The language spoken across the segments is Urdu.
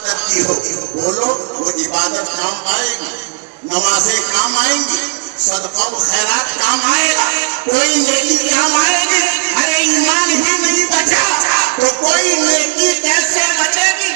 عبادت کی ہو، بولو وہ عبادت کام آئے گی، نمازیں کام آئیں گی، صدقہ و خیرات کام آئے گا، کوئی نیکی کام آئے گی۔ ارے ایمان ہی نہیں بچا تو کوئی نیکی کیسے بچے گی؟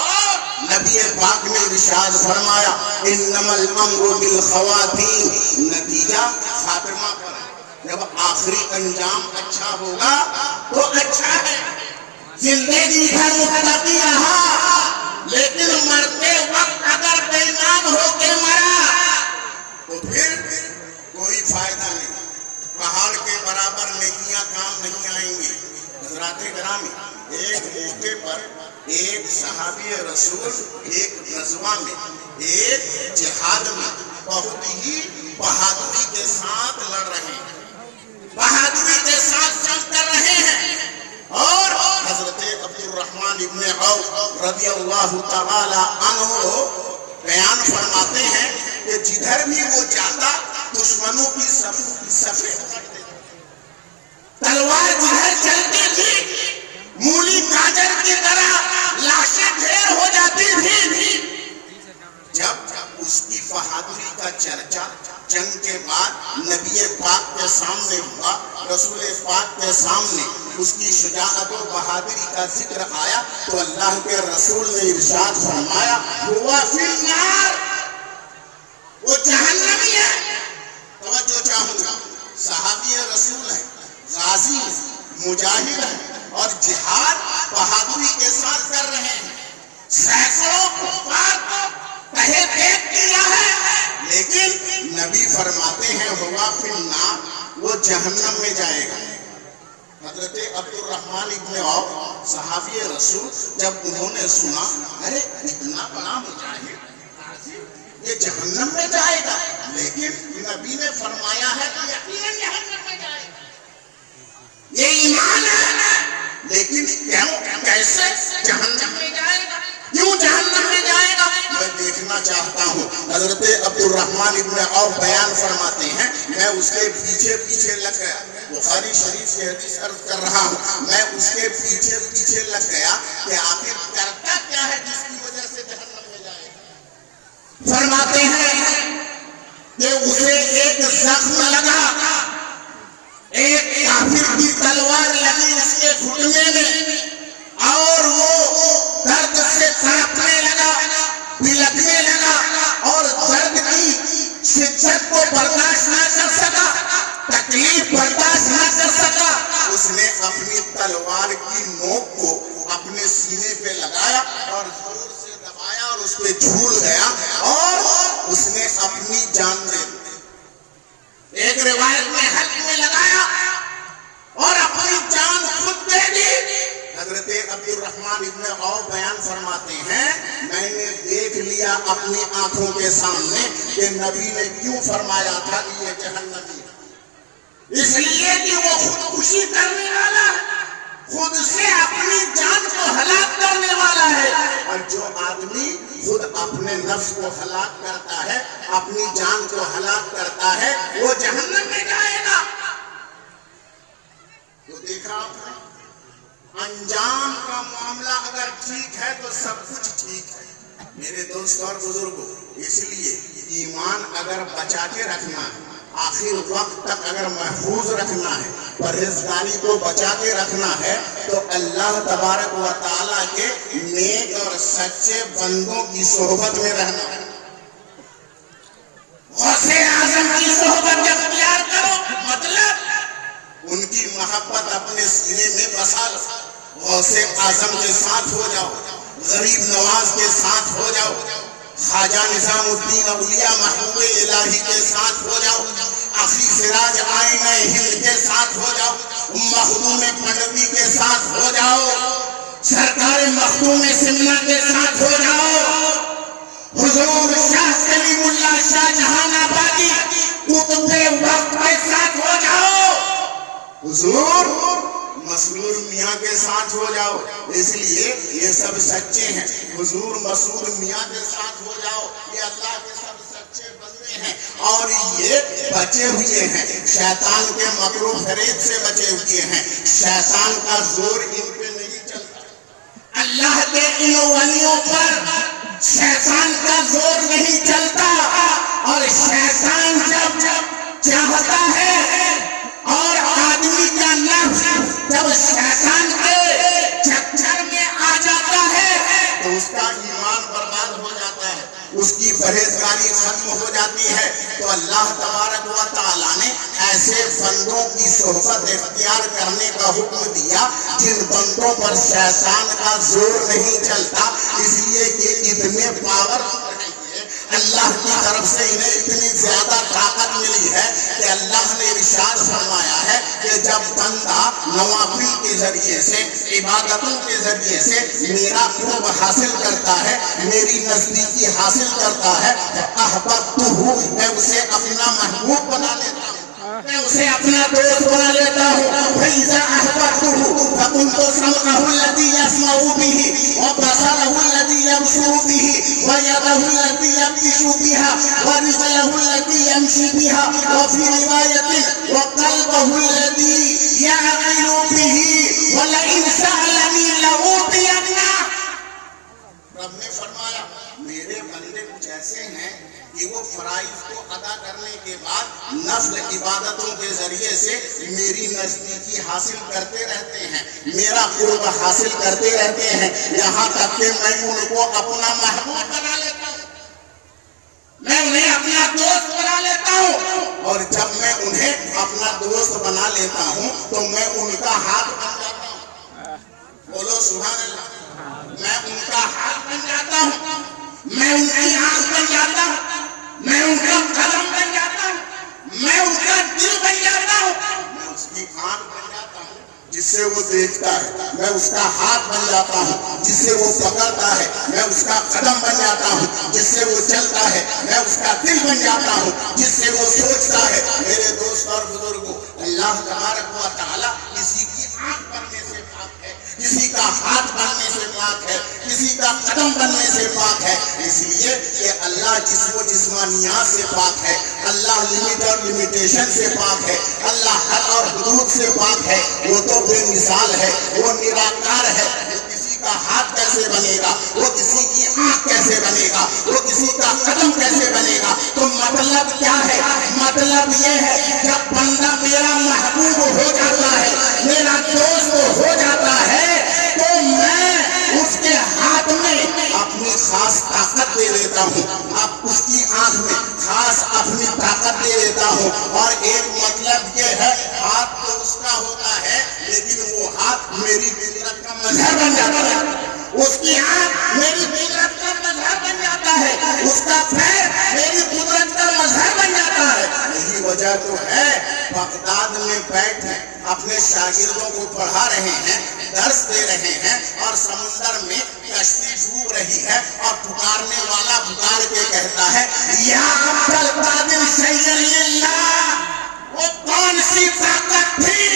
اور نبی پاک نے ارشاد فرمایا انما الامر بالخواتیم، نتیجہ خاتمہ پر ہے۔ جب آخری انجام اچھا ہوگا تو اچھا ہے۔ زندگی بھر متقی رہا لیکن مرتے وقت اگر بے ایمان ہو کے مرا تو پھر کوئی فائدہ نہیں، پہاڑ کے برابر نیکیاں کام نہیں آئیں گی۔ حضرات گرامی، ایک موقع پر ایک صحابی رسول ایک غزوہ میں، ایک جہاد میں بہت ہی بہادری کے ساتھ لڑ رہے ہیں، بہادری کے ساتھ جنگ کر رہے ہیں، اور حضرت عبدالرحمن ابن عوف رضی اللہ تعالی عنہ بیان فرماتے ہیں کہ جدھر بھی وہ جاتا دشمنوں کی صفیں پکڑ دیتا، تلوار جدھر چلتی تھی مولی گاجر کی طرح لاشیں ڈھیر ہو جاتی تھی۔ جب اس کی بہادری کا چرچا جنگ کے بعد نبی پاک کے سامنے ہوا، رسول پاک کے سامنے اس کی شجاعت و بہادری کا ذکر آیا تو اللہ کے رسول نے ارشاد فرمایا ہوا فی النار، وہ جہنمی ہے۔ توجہ چاہوں گا، صحابی رسول ہے، غازی ہے، مجاہد ہے، اور جہاد بہادری کے ساتھ کر رہے ہیں، سینکڑوں کفار کو کہے دیکھ دیا ہے، لیکن نبی فرماتے ہیں ہوا فی النار، وہ جہنم میں جائے گا۔ حضرت عبدالرحمن ابن عوف صحابی رسول جب انہوں نے سنا ارے اتنا بڑا مجاہد یہ جہنم میں جائے گا، لیکن نبی نے فرمایا ہے کہ یقیناً جہنم میں جائے گا، یہ ایمان ہے، لیکن کیسے جہنم میں جائے گا، کیوں جہنم میں جائے گا؟ میں دیکھنا چاہتا ہوں۔ حضرت عبدالرحمن ابن عوف بیان فرماتے ہیں میں اس کے پیچھے پیچھے لگ گیا، بخاری شریف کی حدیث عرض کر رہا ہوں، میں اس کے پیچھے پیچھے لگ گیا کہ آخر کرتا کیا ہے جس کی وجہ سے جہنم میں جائے گا۔ فرماتے ہیں کہ اسے ایک زخم لگا، ایک کافر کی تلوار لگی اس کے گھٹنے میں، اور وہ درد سے تڑپنے لگا، بلکنے لگا، اور درد کی شدت کو برداشت نہ کر سکا، تکلیف برداشت نہ کر سکا، اس نے اپنی تلوار کی نوک کو اپنے سینے پہ لگایا اور زور سے دبایا اور اس پہ جھول گیا اور اس نے اپنی جان دے دی۔ ایک روایت میں حلق میں لگایا اور اپنی جان خود دے دی۔ حضرت عبدالرحمن ابن عوف بیان فرماتے ہیں میں نے دیکھ لیا اپنی آنکھوں کے سامنے کہ نبی نے کیوں فرمایا تھا کہ یہ جہنمی ہے، اس لیے کہ وہ خودکشی کرنے والا ہے، خود سے اپنی جان کو ہلاک کرنے والا ہے، اور جو آدمی خود اپنے نفس کو ہلاک کرتا ہے، اپنی جان کو ہلاک کرتا ہے، وہ جہنم میں جائے گا۔ تو دیکھا آپ نے انجام کا معاملہ اگر ٹھیک ہے تو سب کچھ ٹھیک ہے۔ میرے دوست اور بزرگوں، اس لیے ایمان اگر بچا کے رکھنا ہے، آخر وقت تک اگر محفوظ رکھنا ہے، پرہیزگاری کو بچا کے رکھنا ہے، تو اللہ تبارک و تعالیٰ کے نیک اور سچے بندوں کی صحبت میں رہنا ہے۔ غوث اعظم کی صحبت اختیار کرو، مطلب ان کی محبت اپنے سینے میں بسا لو، غوث اعظم کے ساتھ ہو جاؤ، غریب نواز کے ساتھ ہو جاؤ، خواجہ نظام الدین اولیاء محبوب الہی کے ساتھ ہو جاؤ، اخی سراج آئینہ ہند کے ساتھ ہو جاؤ، مخدوم پنڈوی کے ساتھ ہو جاؤ، سرکار مخدوم سمنا کے ساتھ ہو جاؤ، حضور شاہ سلیم اللہ شاہ جہان آبادی قطب وقت کے ساتھ ہو جاؤ، حضور مسرور میاں کے ساتھ ہو جاؤ، اس لیے یہ سب سچے ہیں، حضور مسرور میاں کے ساتھ ہو جاؤ، یہ اللہ کے سب سچے بندے ہیں، اور یہ بچے ہوئے ہیں، شیطان کے مکر و فریب سے بچے ہوئے ہیں، شیطان کا زور ان پہ نہیں چلتا۔ اللہ کے ان ولیوں پر نہیں چلتا، اور شیطان جب چاہتا ہے اور آدمی کا نفس جب شیطان کے چکر میں آ جاتا ہے تو اس کا ایمان برباد ہو جاتا ہے، اس کی پرہیزگاری ختم ہو جاتی ہے۔ تو اللہ تبارک و تعالیٰ نے ایسے بندوں کی صحبت اختیار کرنے کا حکم دیا جن بندوں پر شیطان کا زور نہیں چلتا، اس لیے کہ اتنے پاور اللہ کی طرف سے انہیں اتنی زیادہ طاقت ملی ہے کہ اللہ نے ارشاد فرمایا ہے کہ جب بندہ نوافل کے ذریعے سے، عبادتوں کے ذریعے سے میرا قرب حاصل کرتا ہے، میری نزدیکی حاصل کرتا ہے، احببتہ، میں اسے اپنا محبوب بنا لیتا ہوں، میں اسے اپنا دوست بنا لیتا ہوں۔ فَإِذَا أَحْبَبْتُهُ فَكُنْتُ سَمْعَهُ الَّذِي يَسْمَعُ بِهِ وَبَصَرَهُ الَّذِي يَبْصُرُ بِهِ وَيَدَهُ الَّتِي يَبْطِشُ بِهَا وَرِجْلَهُ الَّتِي يَمْشِي بِهَا وَفِي رِوَايَةٍ وَقَلْبَهُ الَّذِي يَعْقِلُ بِهِ وَلَئِنْ سَأَلَنِي لَأُعْطِيَنَّهُ۔ رب نے فرمایا میرے بندے کچھ ایسے ہیں کہ وہ فرائض کو ادا کرنے کے بعد نفل عبادتوں کے ذریعے سے میری نزدیکی حاصل کرتے رہتے ہیں، میرا قرب حاصل کرتے رہتے ہیں، یہاں تک کہ میں ان کو اپنا محبوب بنا لیتا ہوں، میں انہیں اپنا دوست بنا لیتا ہوں، اور جب میں انہیں اپنا دوست بنا لیتا ہوں تو میں ان کا ہاتھ بن جاتا ہوں۔ بولو سبحان اللہ۔ میں ان کا ہاتھ بن جاتا ہوں، میں ان کی آنکھ بن جاتا ہوں، میں ان کا قلم بن جاتا ہوں، میں ان کا دل بن جاتا ہوں، میں اس کی آنکھ بن جاتا ہوں جس سے وہ دیکھتا ہے، میں اس کا ہاتھ بن جاتا ہوں جس سے وہ پکڑتا ہے، میں اس کا قدم بن جاتا ہوں جس سے وہ چلتا ہے، میں اس کا دل بن جاتا ہوں جس سے وہ سوچتا ہے۔ میرے دوست اور بزرگوں، اللہ تبارک و تعالیٰ کسی کی آنکھ بننے سے پاک ہے، کسی کا ہاتھ بننے سے پاک ہے، کسی کا قدم بننے سے پاک ہے، اس لیے کہ اللہ جسم و جسمانیات سے پاک ہے، اللہ لمٹ اور لمیٹیشن سے پاک ہے، اللہ حد اور حدود سے پاک ہے، وہ تو بے مثال ہے، وہ نراکار ہے۔ کسی کا ہاتھ کیسے بنے گا، وہ کسی کی آنکھ کیسے بنے گا، وہ کسی کا قدم کیسے بنے گا؟ تو مطلب کیا ہے؟ مطلب یہ ہے جب بندہ میرا محبوب ہو جاتا ہے، میرا دوست ہو جاتا ہے، تو میں اس کے ہاتھ میں اپنی خاص طاقت دے دیتا ہوں، اب اس کی آنکھ میں خاص اپنی طاقت دے دیتا ہوں۔ اور ایک مطلب یہ ہے ہاتھ تو اس کا ہوتا ہے لیکن وہ ہاتھ میری فطرت کا مظہر بن جاتا ہے، اس کی آنکھ میری فطرت کا مظہر بن جاتا ہے، اس کا پیر میری قدرت کا مظہر بن جاتا ہے۔ یہی وجہ تو ہے بغداد میں بیٹھے اپنے شاگردوں کو پڑھا رہے ہیں، درس دے رہے ہیں، اور سمندر میں کشتی ڈوب رہی ہے، اور پکارنے والا پکار کے کہتا ہے یا عبد القادر شیخ اللہ، وہ کون سی طاقت تھی؟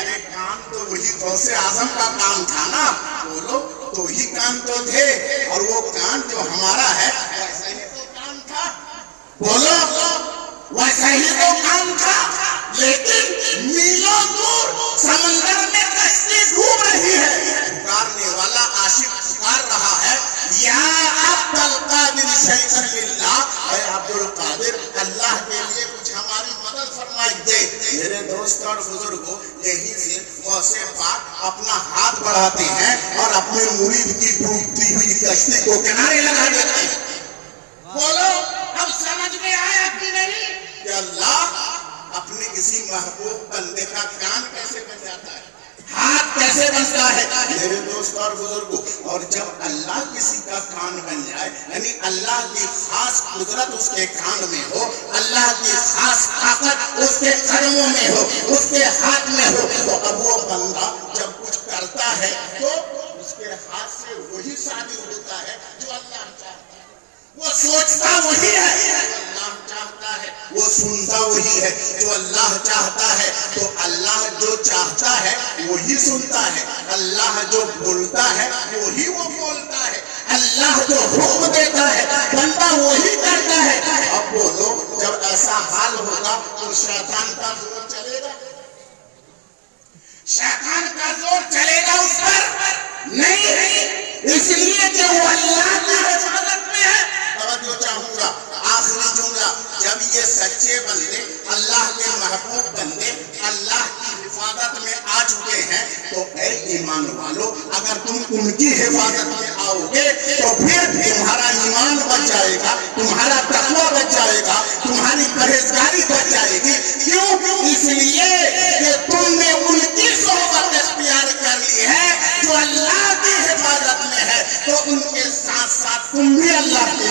ارے کام تو وہی غوث اعظم کا کام تھا نا، بولو تو وہی کام تو تھے، اور وہ کام جو ہمارا ہے ویسا ہی تو کام تھا، بولو ویسا ہی تو کام تھا، لیکن میلوں دور سمندر میں کشتی ڈوب رہی ہے، پکارنے والا عاشق پکار رہا ہے یا عبد القادر شیخ اللہ، اے عبد القادر اللہ کے لیے کچھ ہماری مدد فرمائی دے۔ میرے دوست اور بزرگوں، یہی سے غوث پاک اپنا ہاتھ بڑھاتے ہیں اور اپنے مرید کی ڈوبتی ہوئی کشتی کو کنارے لگا دیتے ہیں۔ بولو اب سمجھ میں آیا کہ نہیں کہ اللہ اپنے کسی محبوب بندے کا کان کیسے بن جاتا ہے، ہاتھ کیسے بنتا ہے؟ میرے دوست اور بزرگوں، اور جب اللہ کسی کا کان بن جائے، یعنی اللہ کی خاص قدرت اس کے کان میں ہو، اللہ کی خاص طاقت اس کے قدموں میں ہو، اس کے ہاتھ میں ہو، تو اب وہ بندہ جب کچھ کرتا ہے تو اس کے ہاتھ سے وہی صادر ہوتا ہے جو اللہ چاہتا ہے، وہ سوچتا وہی ہے جو اللہ چاہتا ہے، وہ سنتا وہی ہے جو اللہ چاہتا ہے، تو اللہ جو چاہتا ہے وہی سنتا ہے، اللہ جو بولتا ہے وہی وہ بولتا ہے، اللہ جو حکم دیتا ہے بندہ وہی کرتا ہے۔ اب بولو جب ایسا حال ہوگا تو شیطان کا زور چلے گا، شیطان کا زور چلے گا اس پر نہیں، اس لیے کہ وہ اللہ کی حفاظت میں ہے۔ توجہ چاہوں گا آ چکے ہیں، تو اے ایمان والو اگر تم ان کی حفاظت میں آؤ گے تو پھر تمہارا ایمان بچ جائے گا، تمہارا تقویٰ بچ جائے گا، تمہاری پرہیزگاری بچ جائے گی۔ کیوں؟ اس لیے کہ تم نے ان کی صحبت اختیار کر لی ہے جو اللہ کی حفاظت میں ہے، تو ان کے ساتھ ساتھ تم بھی اللہ کی